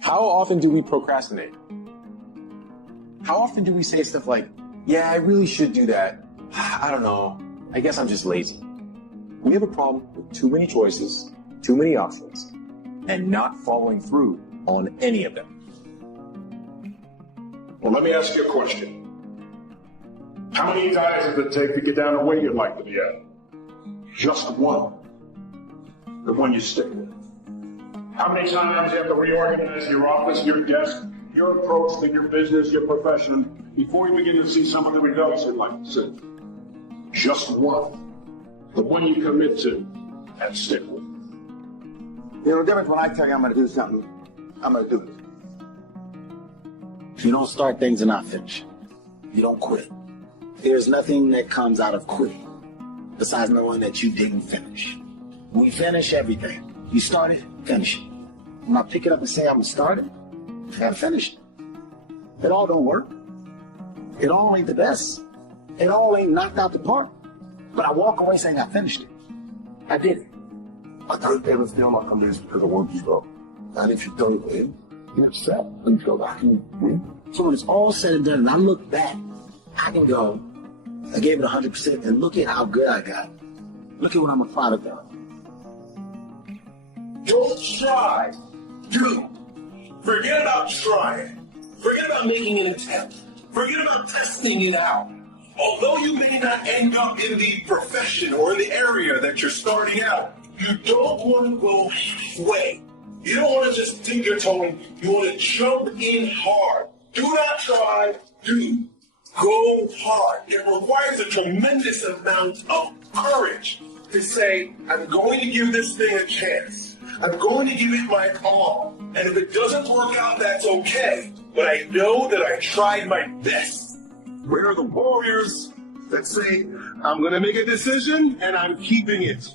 How often do we procrastinate? How often do we say stuff like, yeah, I really should do that. I don't know. I guess I'm just lazy. We have a problem with too many choices, too many options, and not following through on any of them. Well, let me ask you a question. How many diets does it take to get down to where you'd like to be at? Just one. The one you stick with. How many times you have to reorganize your office, your desk, your approach to your business, your profession, before you begin to see some of the results you'd like to see? Just one. The one you commit to and stick with. You know, the difference when I tell you I'm going to do something, I'm going to do it. You don't start things and not finish. You don't quit. There's nothing that comes out of quitting besides knowing that you didn't finish. We finish everything. You start it, finish it. When I pick it up and say I'm going to start it, I got to finish it. It all don't work. It all ain't the best. It all ain't knocked out the park. But I walk away saying I finished it. I did it. I don't ever feel like I'm losing because I won't give up. And if you don't win, you're upset and you go back and win. So when it's all said and done and I look back, I can go, I gave it 100% and look at how good I got. Look at what I'm a product of. Don't try. Do. Forget about trying. Forget about making an attempt. Forget about testing it out. Although you may not end up in the profession or in the area that you're starting out, you don't want to go halfway. You don't want to just dip your toe in. You want to jump in hard. Do not try. Do. Go hard. It requires a tremendous amount of courage to say, I'm going to give this thing a chance. I'm going to give it my all. And if it doesn't work out, that's okay. But I know that I tried my best. Where are the warriors that say, I'm going to make a decision and I'm keeping it?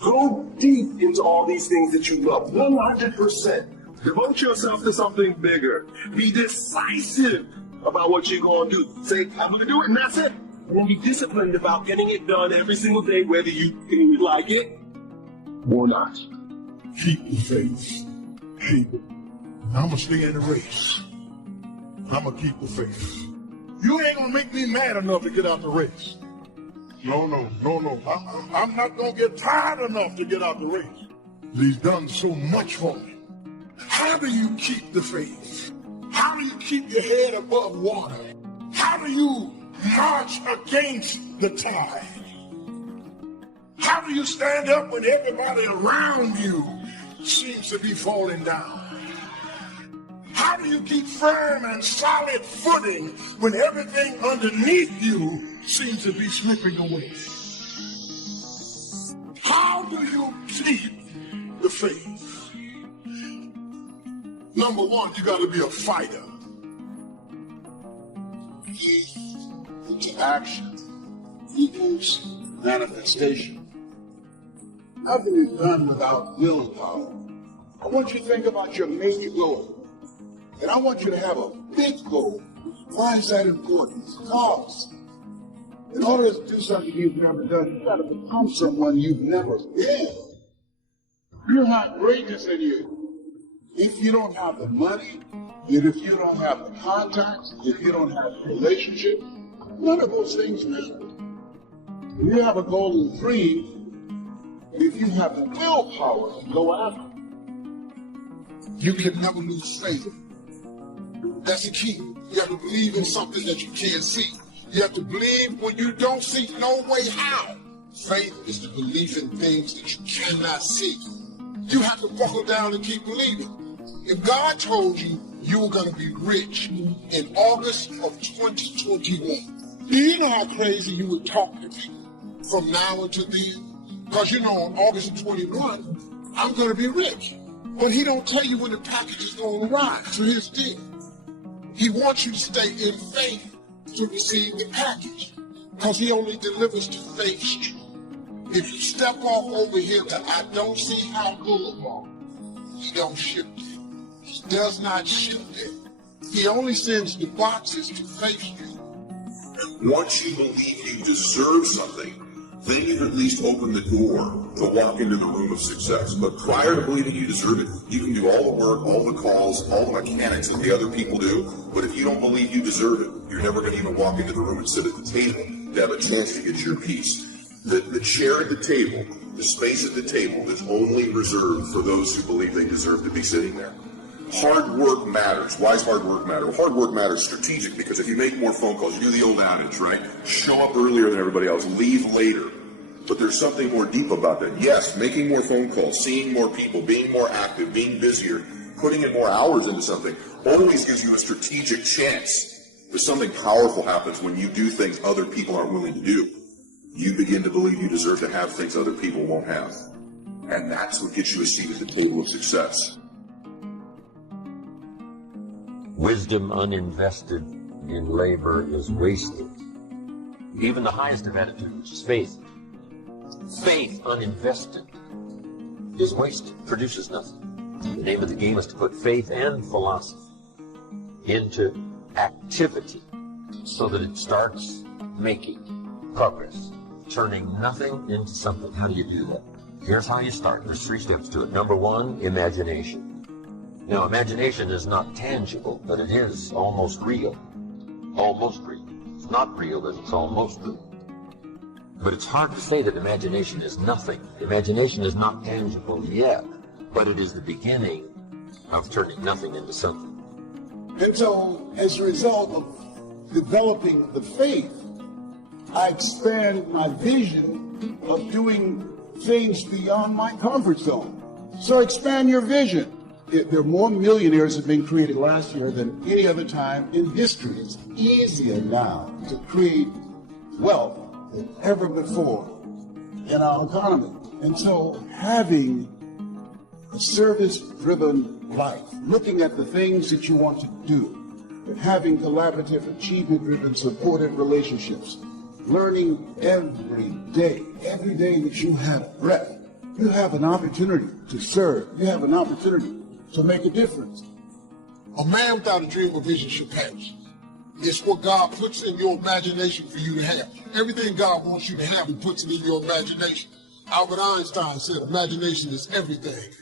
Go deep into all these things that you love, 100%. Devote yourself to something bigger. Be decisive about what you're going to do. Say, I'm going to do it, and that's it. And then be disciplined about getting it done every single day, whether you like it or not. Keep the faith. Keep it. I'm going to stay in the race. I'm going to keep the faith. You ain't going to make me mad enough to get out the race. No. I'm not going to get tired enough to get out the race. He's done so much for me. How do you keep the faith? How do you keep your head above water? How do you march against the tide? How do you stand up when everybody around you seems to be falling down? How do you keep firm and solid footing when everything underneath you seems to be slipping away? How do you keep the faith? Number one, you got to be a fighter. Faith into action equals manifestation. Nothing is done without willpower. I want you to think about your major goal. And I want you to have a big goal. Why is that important? Because in order to do something you've never done, you've got to become someone you've never been. You have greatness in you. If you don't have the money, and if you don't have the contacts, if you don't have the relationship, none of those things matter. If you have a golden dream, if you have the willpower to go after it, you can never lose faith. That's the key. You have to believe in something that you can't see. You have to believe when you don't see no way how. Faith is the belief in things that you cannot see. You have to buckle down and keep believing. If God told you you were going to be rich in August of 2021, do you know how crazy you would talk to people from now until then? Because you know on August of 21, I'm going to be rich. But he don't tell you when the package is going to arrive. So here's the deal. He wants you to stay in faith to receive the package. Because he only delivers to Faith Street. If you step off over here to I don't see how Boulevard, he don't ship it. He does not ship it. He only sends the boxes to Faith Street. Once you believe you deserve something, then you've at least opened the door to walk into the room of success. But prior to believing you deserve it, you can do all the work, all the calls, all the mechanics that the other people do. But if you don't believe you deserve it, you're never going to even walk into the room and sit at the table to have a chance to get your piece. The chair at the table, the space at the table is only reserved for those who believe they deserve to be sitting there. Hard work matters. Why does hard work matter? Hard work matters strategic because if you make more phone calls, you do the old adage, right? Show up earlier than everybody else, leave later. But there's something more deep about that. Yes, making more phone calls, seeing more people, being more active, being busier, putting in more hours into something always gives you a strategic chance. But something powerful happens when you do things other people aren't willing to do. You begin to believe you deserve to have things other people won't have. And that's what gets you a seat at the table of success. Wisdom uninvested in labor is wasted. Even the highest of attitudes is faith. Faith uninvested is wasted, produces nothing. The name of the game is to put faith and philosophy into activity so that it starts making progress, turning nothing into something. How do you do that? Here's how you start. There's 3 steps to it. Number 1, imagination. Now, imagination is not tangible, but it is almost real. Almost real. It's not real, but it's almost real. But it's hard to say that imagination is nothing. Imagination is not tangible yet, but it is the beginning of turning nothing into something. And so, as a result of developing the faith, I expand my vision of doing things beyond my comfort zone. So expand your vision. There are more millionaires have been created last year than any other time in history. It's easier now to create wealth than ever before in our economy. And so having a service-driven life, looking at the things that you want to do, and having collaborative, achievement-driven, supported relationships, learning every day that you have breath, you have an opportunity to serve. You have an opportunity to make a difference. A man without a dream or vision should perish. It's what God puts in your imagination for you to have. Everything God wants you to have, He puts it in your imagination. Albert Einstein said imagination is everything.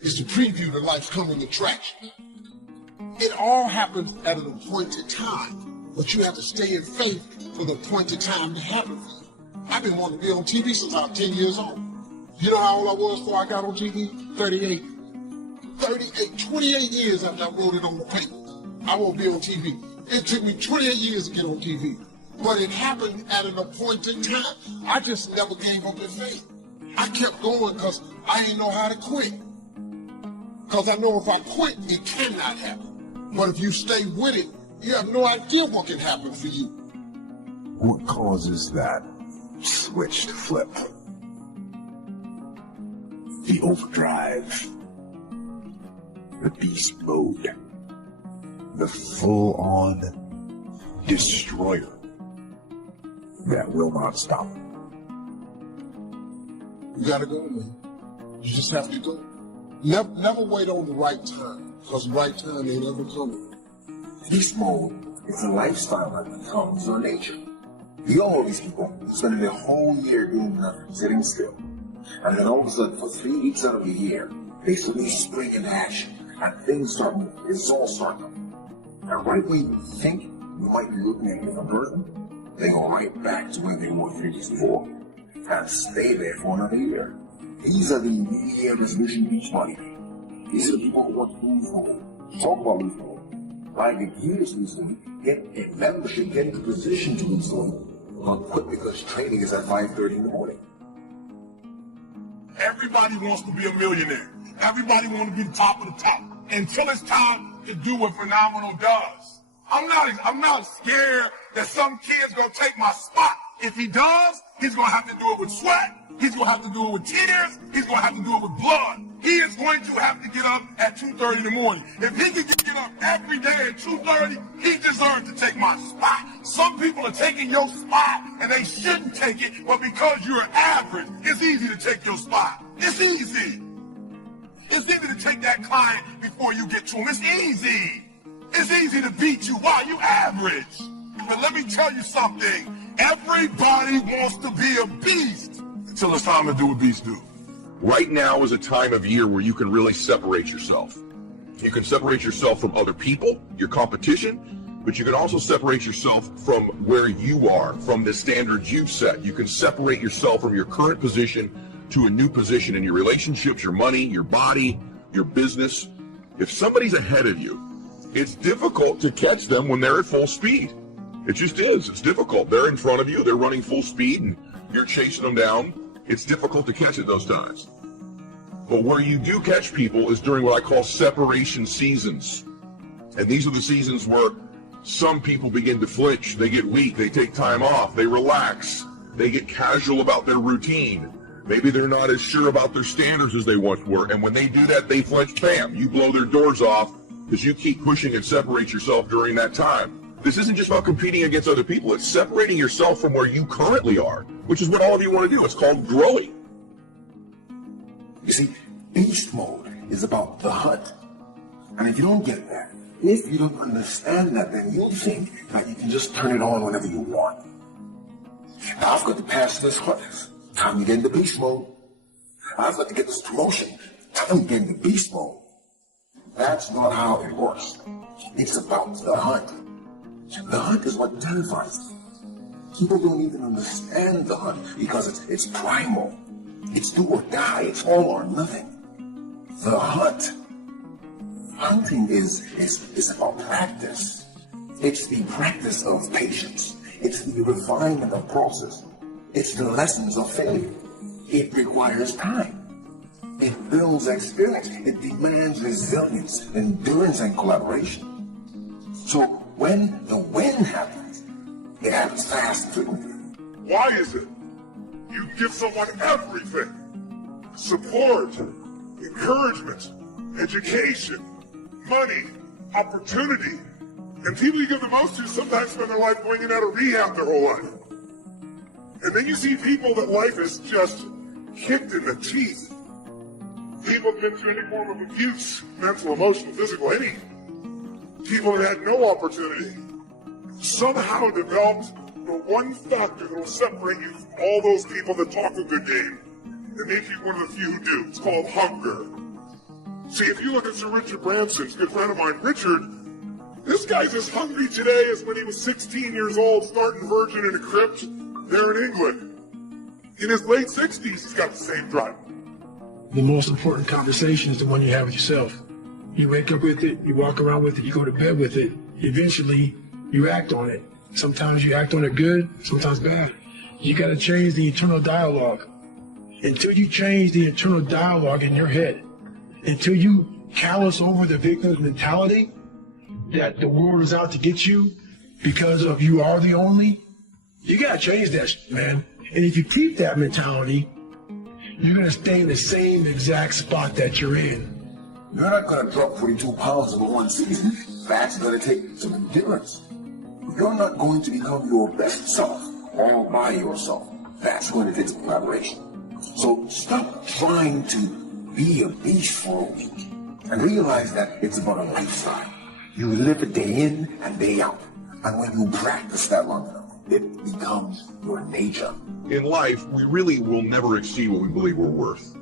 It's the preview to life's coming attraction. It all happens at an appointed time, but you have to stay in faith for the appointed time to happen for you. I've been wanting to be on TV since I was 10 years old. You know how old I was before I got on TV? 38. 28 years after I wrote it on the paper. I won't be on TV. It took me 28 years to get on TV. But it happened at an appointed time. I just never gave up in faith. I kept going because I didn't know how to quit. Because I know if I quit, it cannot happen. But if you stay with it, you have no idea what can happen for you. What causes that switch to flip? The overdrive. The beast mode. The full-on destroyer that will not stop. You gotta go, man. You just have to go. Never wait on the right time, because the right time ain't ever coming. Beast mode is a lifestyle that becomes your nature. You know all these people spending their whole year doing nothing, sitting still. And then all of a sudden, for 3 weeks out of the year, they suddenly spring into action, and things start moving. It's all starting. And right where you think you might be looking at a different person, they go right back to where they were 3 weeks before, and stay there for another year. These are the New Year resolution beach money. These are the people who want to lose weight. Talk about losing weight. Buy the gears to lose weight, get a membership, get into position to lose weight, or quit because training is at 5:30 in the morning. Everybody wants to be a millionaire. Everybody wants to be the top of the top. Until it's time to do what Phenomenal does. I'm not scared that some kid's gonna take my spot. If he does, he's gonna have to do it with sweat. He's gonna have to do it with tears. He's gonna have to do it with blood. He is going to have to get up at 2:30 in the morning. If he can get up every day at 2:30, he deserves to take my spot. Some people are taking your spot, and they shouldn't take it, but because you're average, it's easy to take your spot. It's easy. It's easy to take that client before you get to him. It's easy. It's easy to beat you. Why? You average. But let me tell you something. Everybody wants to be a beast until it's time to do what beasts do. Right now is a time of year where you can really separate yourself. You can separate yourself from other people, your competition, but you can also separate yourself from where you are, from the standards you've set. You can separate yourself from your current position to a new position in your relationships, your money, your body, your business. If somebody's ahead of you, it's difficult to catch them when they're at full speed. It just is. It's difficult. They're in front of you. They're running full speed, and you're chasing them down. It's difficult to catch at those times. But where you do catch people is during what I call separation seasons. And these are the seasons where some people begin to flinch. They get weak. They take time off. They relax. They get casual about their routine. Maybe they're not as sure about their standards as they once were. And when they do that, they flinch. Bam! You blow their doors off because you keep pushing and separate yourself during that time. This isn't just about competing against other people. It's separating yourself from where you currently are, which is what all of you want to do. It's called growing. You see, beast mode is about the hunt. And if you don't get that, if you don't understand that, then you think that you can just turn it on whenever you want. Now, I've got to pass this hunt. Time to get into beast mode. I've got to get this promotion. Time to get into beast mode. That's not how it works. It's about the hunt. The hunt is what terrifies them. People don't even understand the hunt because it's primal. It's do or die. It's all or nothing. The hunt. Hunting is about practice. It's the practice of patience. It's the refinement of process. It's the lessons of failure. It requires time. It builds experience. It demands resilience, endurance, and collaboration. So when the win happens, it happens fast and frequently. Why is it you give someone everything? Support, encouragement, education, money, opportunity. And people you give the most to sometimes spend their life going in and out of rehab their whole life. And then you see people that life is just kicked in the teeth. People have been through any form of abuse, mental, emotional, physical, any. People that had no opportunity somehow developed the one factor that will separate you from all those people that talk a good game and make you one of the few who do. It's called hunger. See, if you look at Sir Richard Branson's good friend of mine, Richard, this guy's as hungry today as when he was 16 years old, starting Virgin in a crypt there in England. In his late 60s, he's got the same drive. The most important conversation is the one you have with yourself. You wake up with it, you walk around with it, you go to bed with it. Eventually, you act on it. Sometimes you act on it good, sometimes bad. You got to change the internal dialogue. Until you change the internal dialogue in your head, until you callous over the victim's mentality that the world is out to get you because of you are the only, you got to change that, man. And if you keep that mentality, you're going to stay in the same exact spot that you're in. You're not going to drop 42 pounds in one season. That's going to take some endurance. You're not going to become your best self all by yourself. That's when it takes collaboration. So stop trying to be a beast for a week and realize that it's about a lifestyle. You live it day in and day out. And when you practice that long enough, it becomes your nature. In life, we really will never exceed what we believe we're worth.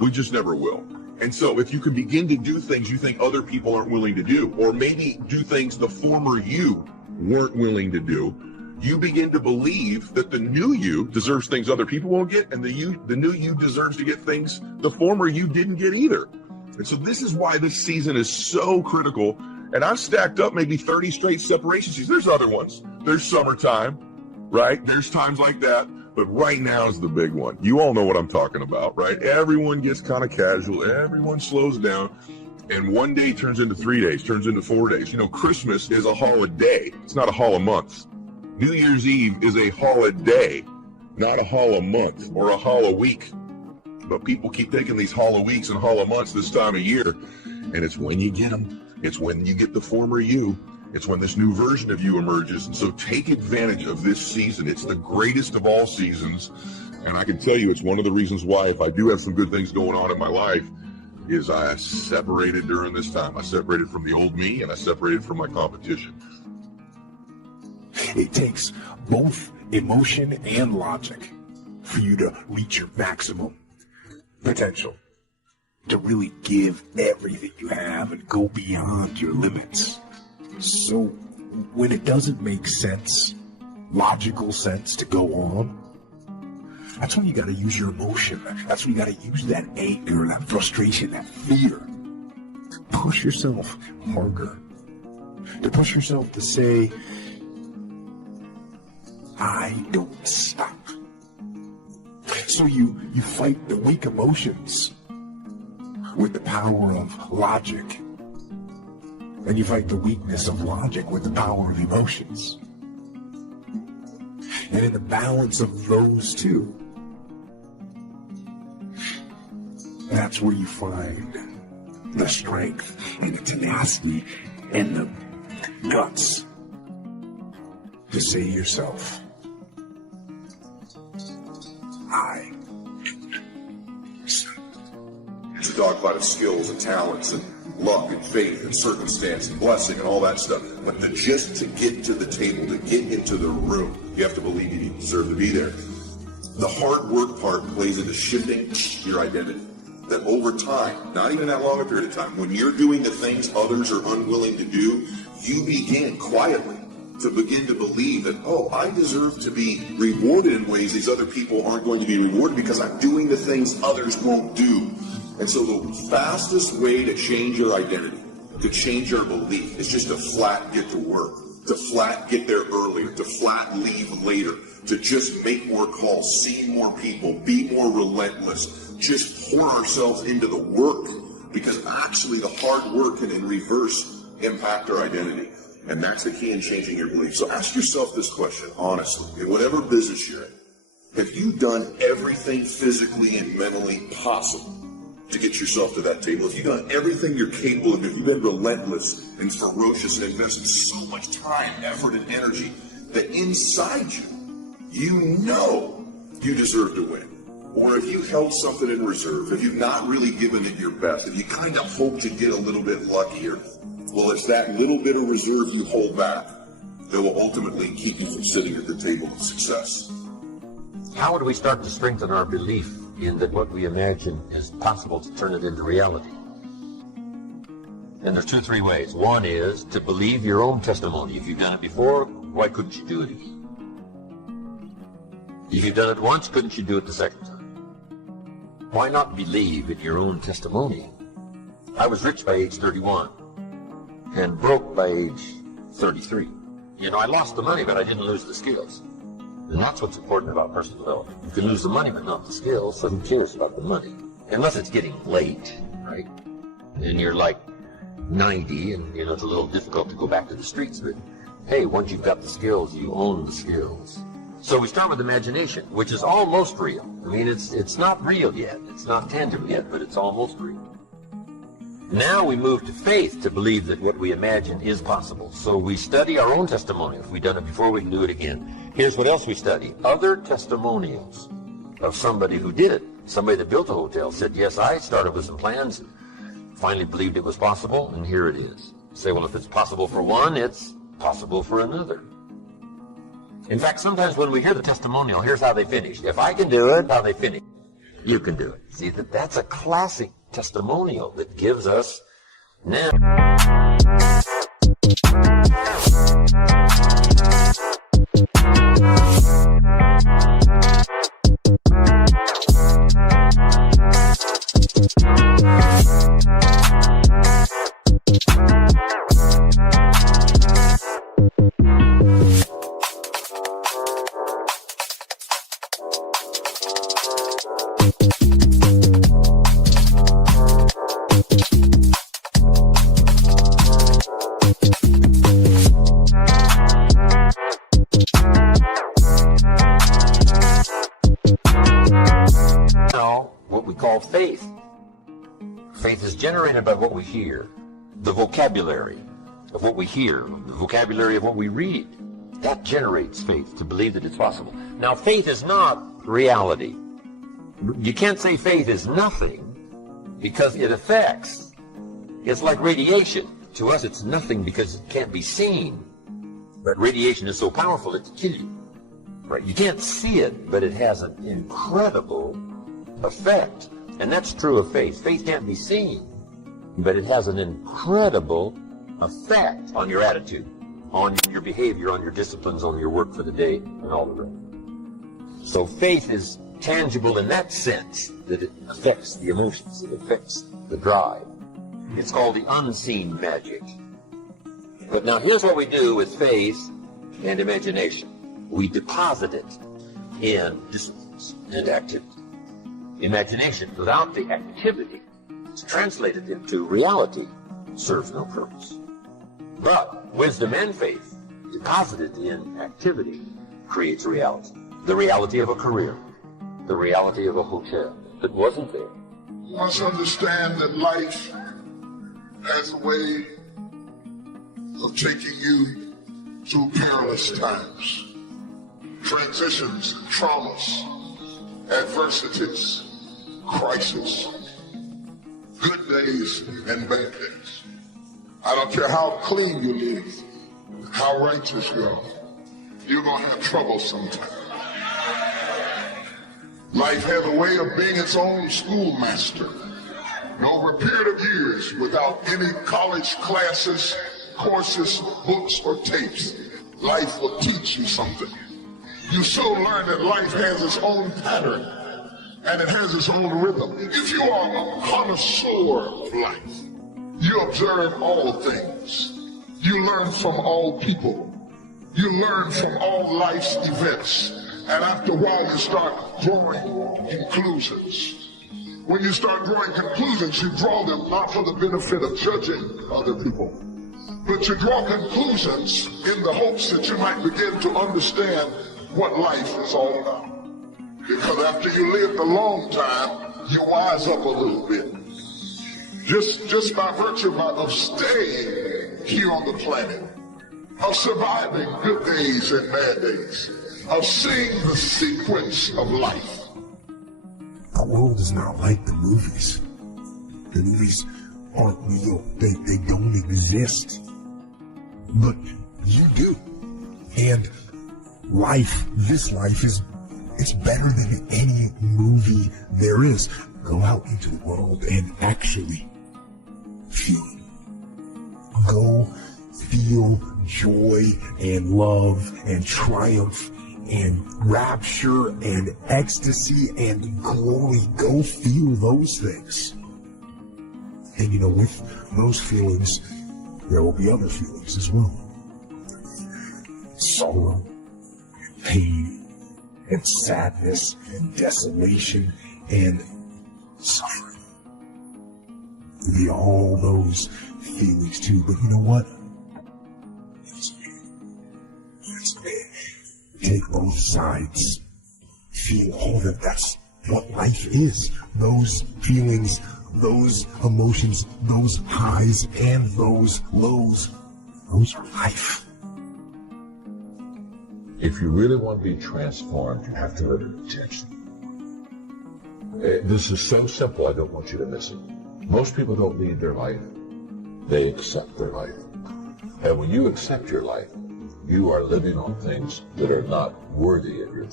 We just never will. And so if you can begin to do things you think other people aren't willing to do, or maybe do things the former you weren't willing to do, you begin to believe that the new you deserves things other people won't get, and the new you deserves to get things the former you didn't get either. And so this is why this season is so critical. And I've stacked up maybe 30 straight separation seasons. There's other ones. There's summertime, right? There's times like that. But right now is the big one. You all know what I'm talking about, right? Everyone gets kind of casual. Everyone slows down. And one day turns into 3 days, turns into 4 days. You know, Christmas is a holiday. It's not a holiday. New Year's Eve is a holiday, not a holiday or a holiday. But people keep taking these holidays and holidays this time of year. And it's when you get them. It's when you get the former you. It's when this new version of you emerges. And so take advantage of this season. It's the greatest of all seasons. And I can tell you it's one of the reasons why, if I do have some good things going on in my life, is I separated during this time. I separated from the old me and I separated from my competition. It takes both emotion and logic for you to reach your maximum potential, to really give everything you have and go beyond your limits. So when it doesn't make sense, logical sense to go on, that's when you got to use your emotion. That's when you got to use that anger, that frustration, that fear. To push yourself harder. To push yourself to say, I don't stop. So you fight the weak emotions with the power of logic. And you fight the weakness of logic with the power of emotions. And in the balance of those two, that's where you find the strength and the tenacity and the guts to say to yourself, I. It's a dogfight of skills and talents and luck and faith and circumstance and blessing and all that stuff. But just to get to the table, to get into the room, you have to believe you deserve to be there. The hard work part plays into shifting your identity. That over time, not even that long a period of time, when you're doing the things others are unwilling to do, you begin quietly to begin to believe that, oh, I deserve to be rewarded in ways these other people aren't going to be rewarded because I'm doing the things others won't do. And so the fastest way to change your identity, to change your belief, is just to flat get to work, to flat get there earlier, to flat leave later, to just make more calls, see more people, be more relentless, just pour ourselves into the work, because actually the hard work can in reverse impact our identity. And that's the key in changing your belief. So ask yourself this question, honestly, in whatever business you're in. Have you done everything physically and mentally possible to get yourself to that table? Have you done everything you're capable of? Have you been relentless and ferocious and invested so much time, effort, and energy that inside you know you deserve to win? Or have you held something in reserve? Have you not really given it your best? Have you kind of hoped to get a little bit luckier? Well, it's that little bit of reserve you hold back that will ultimately keep you from sitting at the table of success. How do we start to strengthen our belief in that what we imagine is possible to turn it into reality? And there's 2-3 ways. One is to believe your own testimony. If you've done it before, why couldn't you do it again? If you've done it once, couldn't you do it the second time? Why not believe in your own testimony? I was rich by age 31 and broke by age 33. You know, I lost the money, but I didn't lose the skills. And that's what's important about personal development. You can lose the money, but not the skills, so who cares about the money? Unless it's getting late, right? And you're like 90, and, you know, it's a little difficult to go back to the streets, but hey, once you've got the skills, you own the skills. So we start with imagination, which is almost real. I mean, it's not real yet. It's not tangible yet, but it's almost real. Now we move to faith to believe that what we imagine is possible. So we study our own testimony. If we've done it before, we can do it again. Here's what else we study. Other testimonials of somebody who did it. Somebody that built a hotel said, yes, I started with some plans, finally believed it was possible, and here it is. Say, well, if it's possible for one, it's possible for another. In fact, sometimes when we hear the testimonial, here's how they finished. If I can do it, how they finished, you can do it. See, that's a classic testimonial that gives us now. Faith. Faith is generated by what we hear, the vocabulary of what we hear, the vocabulary of what we read. That generates faith, to believe that it's possible. Now, faith is not reality. You can't say faith is nothing because it affects. It's like radiation. To us, it's nothing because it can't be seen. But radiation is so powerful, it can kill you. Right? You can't see it, but it has an incredible effect. And that's true of faith. Faith can't be seen, but it has an incredible effect on your attitude, on your behavior, on your disciplines, on your work for the day, and all the rest. So faith is tangible in that sense, that it affects the emotions, it affects the drive. It's called the unseen magic. But now here's what we do with faith and imagination. We deposit it in disciplines and activity. Imagination without the activity is translated into reality, serves no purpose. But wisdom and faith deposited in activity creates reality. The reality of a career, the reality of a hotel that wasn't there. You must understand that life has a way of taking you through perilous times, transitions, traumas, adversities, crisis, good days and bad days. I don't care how clean you live, how righteous you are, you're going to have trouble sometime. Life has a way of being its own schoolmaster. And over a period of years, without any college classes, courses, books, or tapes, life will teach you something. You so learn that life has its own pattern and it has its own rhythm. If you are a connoisseur of life, you observe all things. You learn from all people. You learn from all life's events. And after a while, you start drawing conclusions. When you start drawing conclusions, you draw them not for the benefit of judging other people, but you draw conclusions in the hopes that you might begin to understand what life is all about. Because after you lived a long time, you wise up a little bit. Just by virtue of staying here on the planet, of surviving good days and bad days, of seeing the sequence of life. The world is not like the movies. The movies aren't real. They don't exist. But you do. And this life is better than any movie there is. Go out into the world and actually feel it. Go feel joy and love and triumph and rapture and ecstasy and glory. Go feel those things. And you know, with those feelings, there will be other feelings as well. Sorrow, and pain, and sadness, and desolation, and suffering. There'll be all those feelings too, but you know what? Take both sides. Feel all that. That's what life is. Those feelings, those emotions, those highs and those lows. Those are life. If you really want to be transformed, you have to live in intention. This is so simple, I don't want you to miss it. Most people don't lead their life. They accept their life. And when you accept your life, you are living on things that are not worthy of your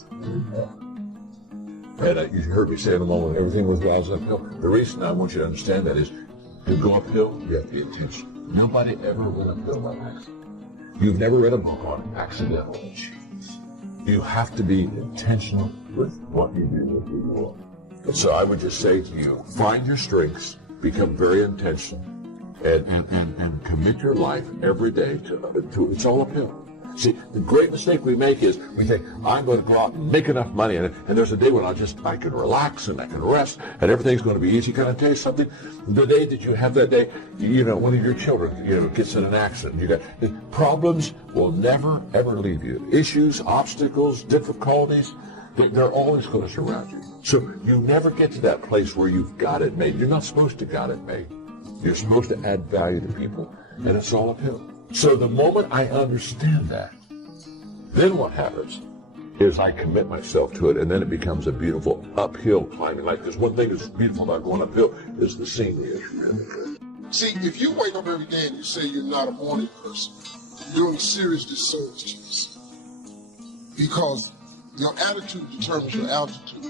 And you heard me say in a moment, everything worthwhile is uphill. The reason I want you to understand that is, to go uphill, you have to be intentional. Nobody ever went uphill by accident. You've never read a book on accidental achievements. You have to be intentional with what you do, with who you are. And so I would just say to you, find your strengths, become very intentional, and commit your life every day to it's all uphill. See, the great mistake we make is we think, I'm going to go out and make enough money, and there's a day when I can relax and I can rest, and everything's going to be easy. Can I tell you something? The day that you have that day, one of your children, gets in an accident. Problems will never, ever leave you. Issues, obstacles, difficulties, they're always going to surround you. So you never get to that place where you've got it made. You're not supposed to got it made. You're supposed to add value to people, and it's all uphill. So the moment I understand that, then what happens is I commit myself to it, and then it becomes a beautiful uphill climbing life. Because one thing that's beautiful about going uphill is the scenery. See, if you wake up every day and you say you're not a morning person, you're doing serious disservice to yourself. Because Your attitude determines your altitude.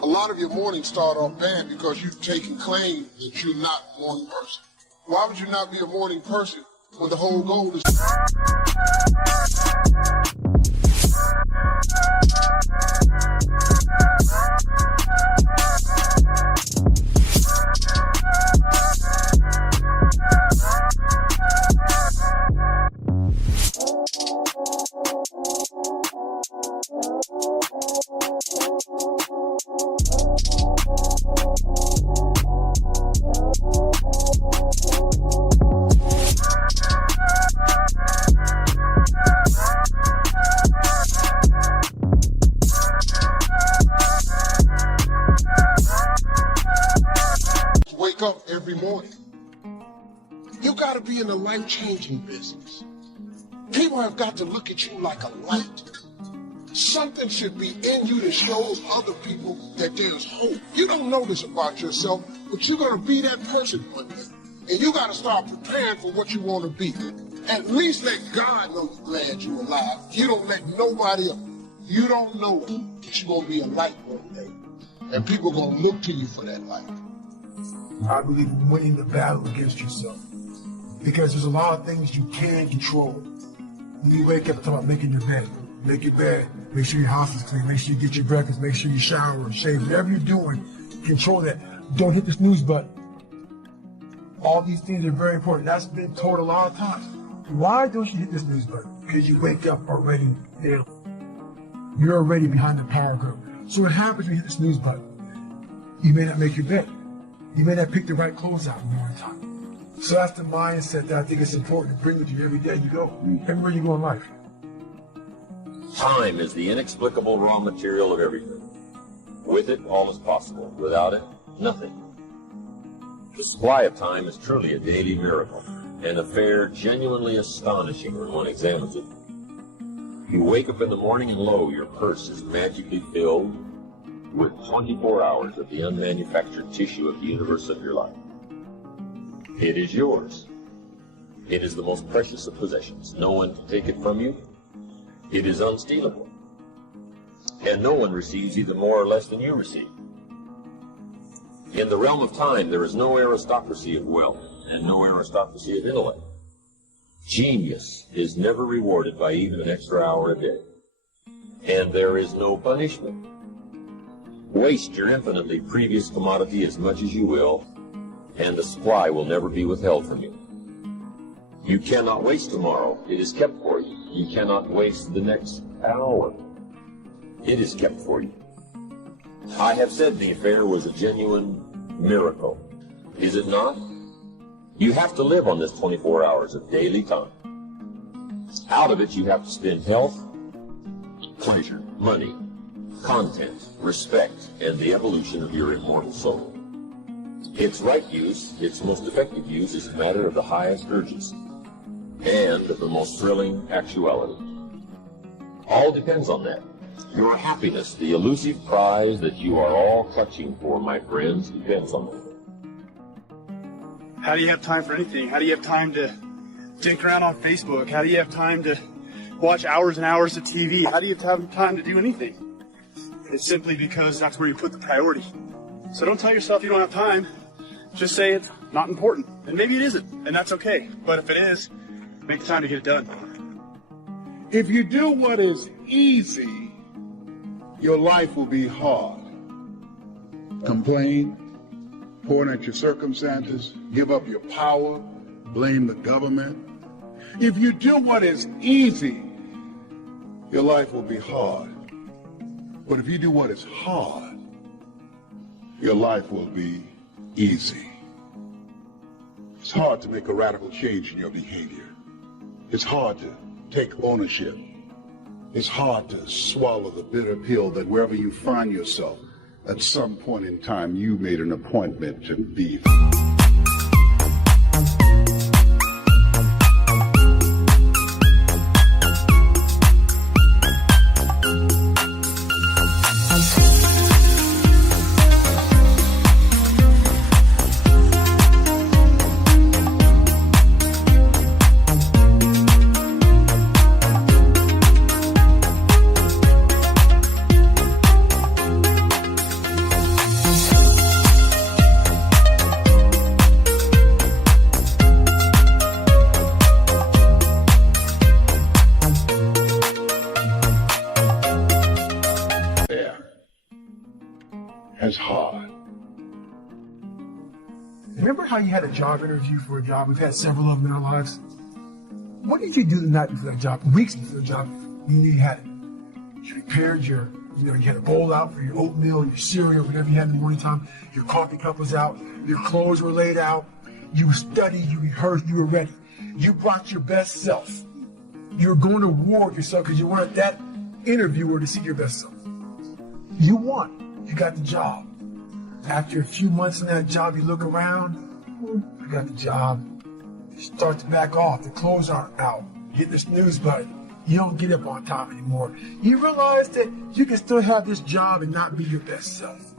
A lot of your mornings start off bad because you've taken claim that you're not a morning person. Why would you not be a morning person when the whole goal is... Wake up every morning. You got to be in a life-changing business. People have got to look at you like a light. Something should be in you that shows other people that there's hope. You don't know this about yourself, but you're going to be that person one day. And you got to start preparing for what you want to be. At least let God know you're glad you're alive. You don't let nobody else. You don't know that you're going to be a light one day. And people are going to look to you for that light. I believe in winning the battle against yourself. Because there's a lot of things you can control. When you wake up, talk about making your bed. Make your bed. Make sure your house is clean. Make sure you get your breakfast. Make sure you shower, shave. Whatever you're doing, control that. Don't hit the snooze button. All these things are very important. That's been told a lot of times. Why don't you hit the snooze button? Because you wake up already there. You're already behind the power curve. So what happens when you hit the snooze button? You may not make your bed. You may not pick the right clothes out in the morning time. So that's the mindset that I think is important to bring with you every day you go, everywhere you go in life. Time is the inexplicable raw material of everything. With it, all is possible. Without it, nothing. The supply of time is truly a daily miracle, an affair genuinely astonishing when one examines it. You wake up in the morning and lo, your purse is magically filled with 24 hours of the unmanufactured tissue of the universe of your life. It is yours. It is the most precious of possessions. No one can take it from you. It is unstealable. And no one receives either more or less than you receive. In the realm of time, there is no aristocracy of wealth and no aristocracy of intellect. Genius is never rewarded by even an extra hour a day. And there is no punishment. Waste your infinitely previous commodity as much as you will, and the supply will never be withheld from you. You cannot waste tomorrow. It is kept for you. You cannot waste the next hour. It is kept for you. I have said the affair was a genuine miracle. Is it not? You have to live on this 24 hours of daily time. Out of it, you have to spend health, pleasure, money, content, respect, and the evolution of your immortal soul. Its right use, its most effective use, is a matter of the highest urgency and of the most thrilling actuality. All depends on that. Your happiness, the elusive prize that you are all clutching for, my friends, depends on that. How do you have time for anything? How do you have time to dick around on Facebook? How do you have time to watch hours and hours of TV? How do you have time to do anything? It's simply because that's where you put the priority. So don't tell yourself you don't have time. Just say it's not important. And maybe it isn't, and that's okay. But if it is, make the time to get it done. If you do what is easy, your life will be hard. Complain, point at your circumstances, give up your power, blame the government. If you do what is easy, your life will be hard. But if you do what is hard, your life will be easy. It's hard to make a radical change in your behavior. It's hard to take ownership. It's hard to swallow the bitter pill that wherever you find yourself, at some point in time, you made an appointment to be. how you had a job interview for a job? We've had several of them in our lives. What did you do the night before that job, weeks before the job? You knew you had it. You prepared you had a bowl out for your oatmeal, your cereal, whatever you had in the morning time. Your coffee cup was out. Your clothes were laid out. You studied, you rehearsed, you were ready. You brought your best self. You were going to war with yourself because you wanted that interviewer to see your best self. You won. You got the job. After a few months in that job, you look around. You got the job. You start to back off. The clothes aren't out. You hit the snooze button. You don't get up on top anymore. You realize that you can still have this job and not be your best self.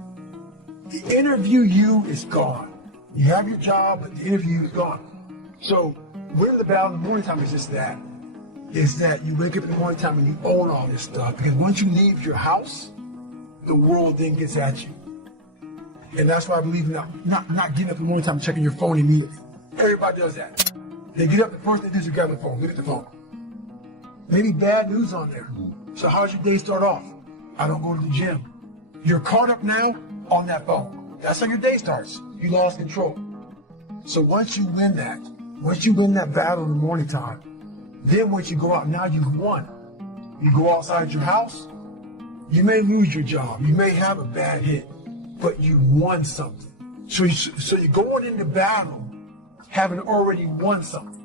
The interview you is gone. You have your job, but the interview is gone. So winning the battle in the morning time is just that. It's that you wake up in the morning time and you own all this stuff. Because once you leave your house, the world then gets at you. And that's why I believe in not getting up in the morning time and checking your phone immediately. Everybody does that. They get up, the first thing they do is grab the phone, look at the phone. Maybe bad news on there. So how's your day start off? I don't go to the gym. You're caught up now on that phone. That's how your day starts. You lost control. So once you win that battle in the morning time, then once you go out, now you've won. You go outside your house, you may lose your job. You may have a bad hit, but you won something. So you're going into battle having already won something.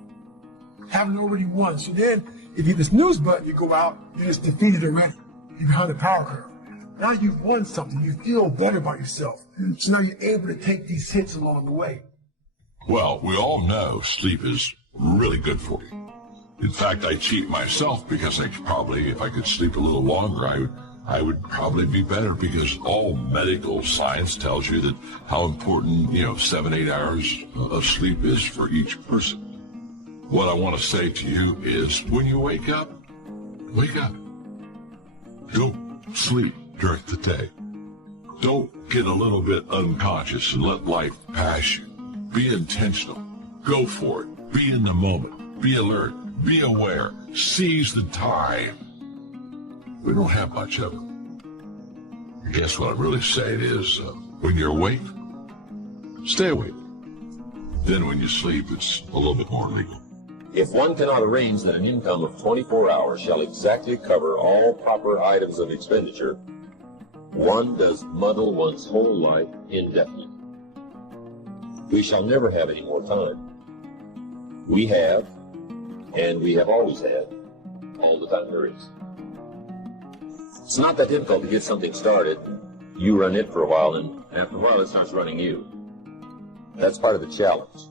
Having already won. So then, if you hit the snooze button, you go out, you're just defeated already. You're behind the power curve. Now you've won something. You feel better about yourself. So now you're able to take these hits along the way. Well, we all know sleep is really good for you. In fact, I cheat myself because if I could sleep a little longer, I would probably be better, because all medical science tells you that how important, 7-8 hours of sleep is for each person. What I want to say to you is, when you wake up. Don't sleep during the day. Don't get a little bit unconscious and let life pass you. Be intentional. Go for it. Be in the moment. Be alert. Be aware. Seize the time. We don't have much of it. I guess what I'm really saying is, when you're awake, stay awake. Then when you sleep, it's a little bit more legal. If one cannot arrange that an income of 24 hours shall exactly cover all proper items of expenditure, one does muddle one's whole life indefinitely. We shall never have any more time. We have, and we have always had, all the time there is. It's not that difficult to get something started. You run it for a while, and after a while it starts running you. That's part of the challenge.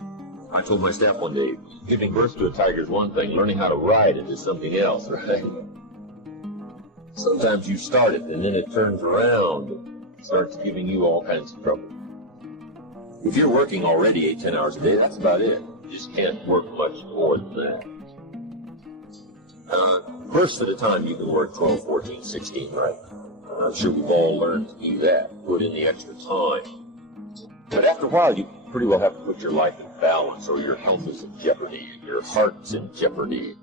I told my staff one day, giving birth to a tiger is one thing, learning how to ride it is something else, right? Sometimes you start it, and then it turns around and starts giving you all kinds of trouble. If you're working already 8-10 hours a day, that's about it. You just can't work much more than that. Bursts at a time, you can work 12, 14, 16, right? I'm sure we've all learned to do that, put in the extra time. But after a while, you pretty well have to put your life in balance, or your health is in jeopardy, your heart's in jeopardy,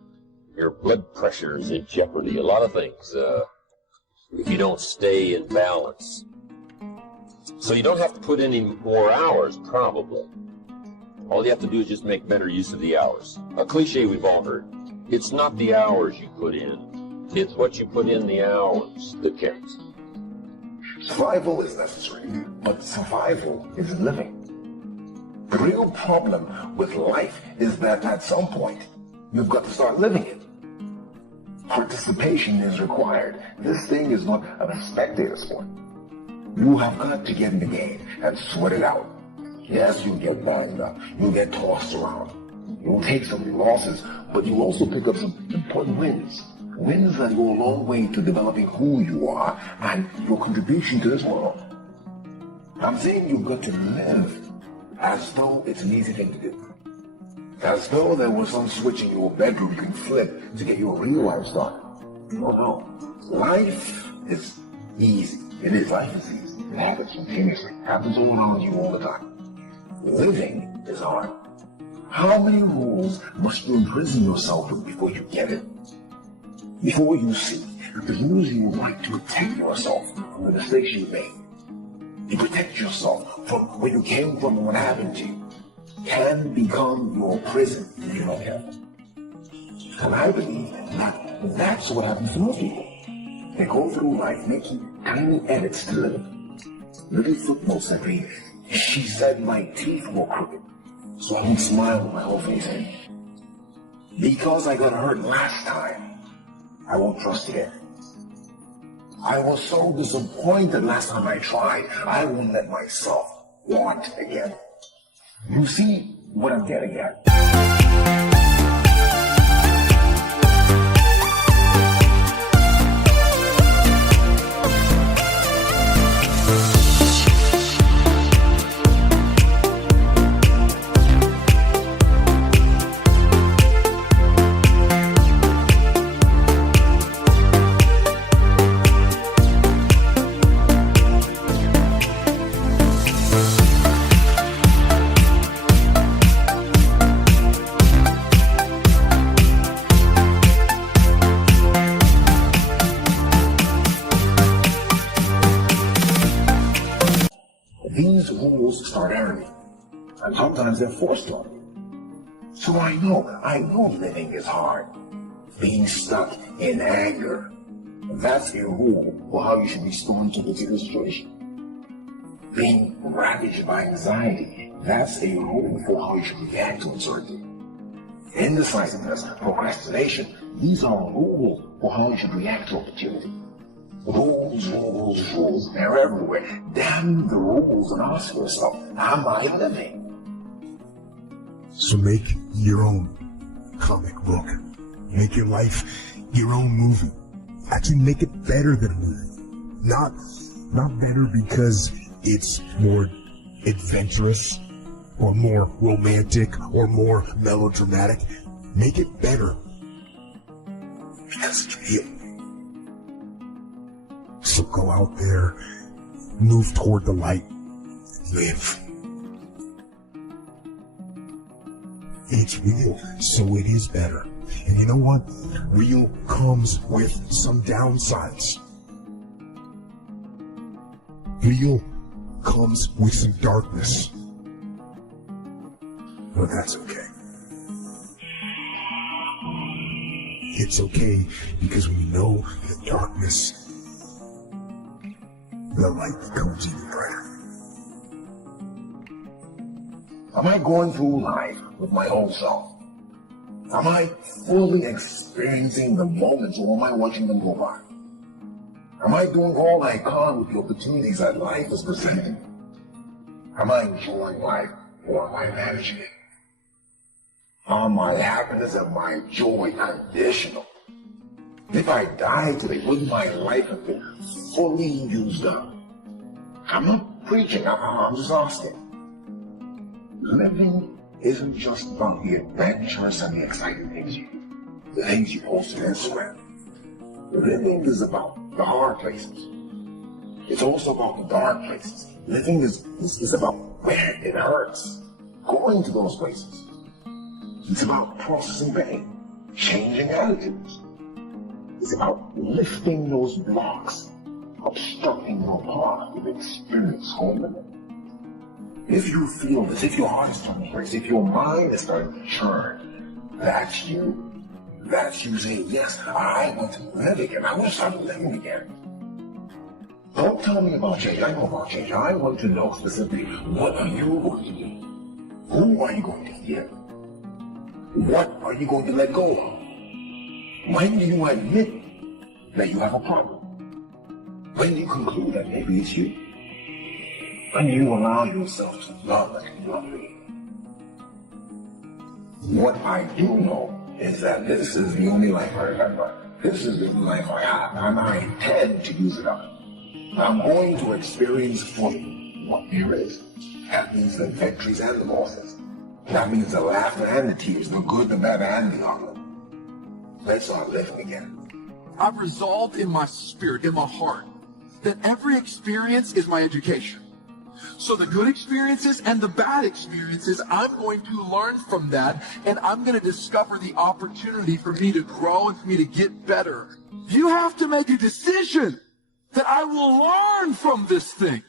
your blood pressure is in jeopardy, a lot of things, if you don't stay in balance. So you don't have to put any more hours, probably. All you have to do is just make better use of the hours. A cliche we've all heard. It's not the hours you put in, it's what you put in the hours that counts. Survival is necessary, but survival is living. The real problem with life is that at some point, you've got to start living it. Participation is required. This thing is not a spectator sport. You have got to get in the game and sweat it out. Yes, you'll get banged up. You'll get tossed around. You'll take some losses, but you'll also pick up some important wins. Wins that go a long way to developing who you are and your contribution to this world. I'm saying you've got to live as though it's an easy thing to do. As though there was some switch in your bedroom you can flip to get your real life started. No. Life is easy. It is. Life is easy. It happens spontaneously. It happens all around you all the time. Living is hard. How many rules must you imprison yourself with before you get it? Before you see the rules you write to protect yourself from the mistakes you made. You protect yourself from where you came from and what happened to you. can become your prison if you don't have it. And I believe that that's what happens to most people. They go through life making tiny edits to live. Little footnotes that read, she said my teeth were crooked, so I won't smile with my whole face in. Because I got hurt last time, I won't trust again. I was so disappointed last time I tried, I won't let myself want again. You see what I'm getting at? These rules start early, and sometimes they're forced on you. So I know living is hard. Being stuck in anger, that's a rule for how you should respond to a particular situation. Being ravaged by anxiety, that's a rule for how you should react to uncertainty. Indecisiveness, procrastination, these are rules for how you should react to opportunity. Rules, rules, rules, they're everywhere. Damn the rules and ask yourself, am I living? So make your own comic book. Make your life your own movie. Actually make it better than a movie. Not better because it's more adventurous or more romantic or more melodramatic. Make it better because it's real. So go out there, move toward the light, live. It's real, so it is better. And you know what? Real comes with some downsides. Real comes with some darkness. But that's okay. It's okay because when you know the darkness, the light becomes even brighter. Am I going through life with my whole self? Am I fully experiencing the moments, or am I watching them go by? Am I doing all I can with the opportunities that life is presenting? Am I enjoying life, or am I managing it? Are my happiness and my joy conditional? If I died today, would my life have been fully used up? I'm not preaching, I'm just asking. Living isn't just about the adventures and the exciting things you do, the things you post on Instagram. Living is about the hard places. It's also about the dark places. Living is about where it hurts, going to those places. It's about processing pain, changing attitudes. It's about lifting those blocks, obstructing your path to experience wholeness. If you feel this, if your heart is starting to race, if your mind is starting to churn, that's you. That's you saying, yes, I want to live again. I want to start living again. Don't tell me about change. I know about change. I want to know specifically, what are you going to do? Who are you going to heal? What are you going to let go of? When do you admit that you have a problem? When do you conclude that maybe it's you? When do you allow yourself to love and love me? What I do know is that this is the only life I remember. This is the only life I have, and I intend to use it up. I'm going to experience fully what there is. That means the victories and the losses. That means the laughter and the tears, the good, the bad, and the ugly. Let's start living again. I've resolved in my spirit, in my heart, that every experience is my education. So the good experiences and the bad experiences, I'm going to learn from that, and I'm going to discover the opportunity for me to grow and for me to get better. You have to make a decision that I will learn from this thing.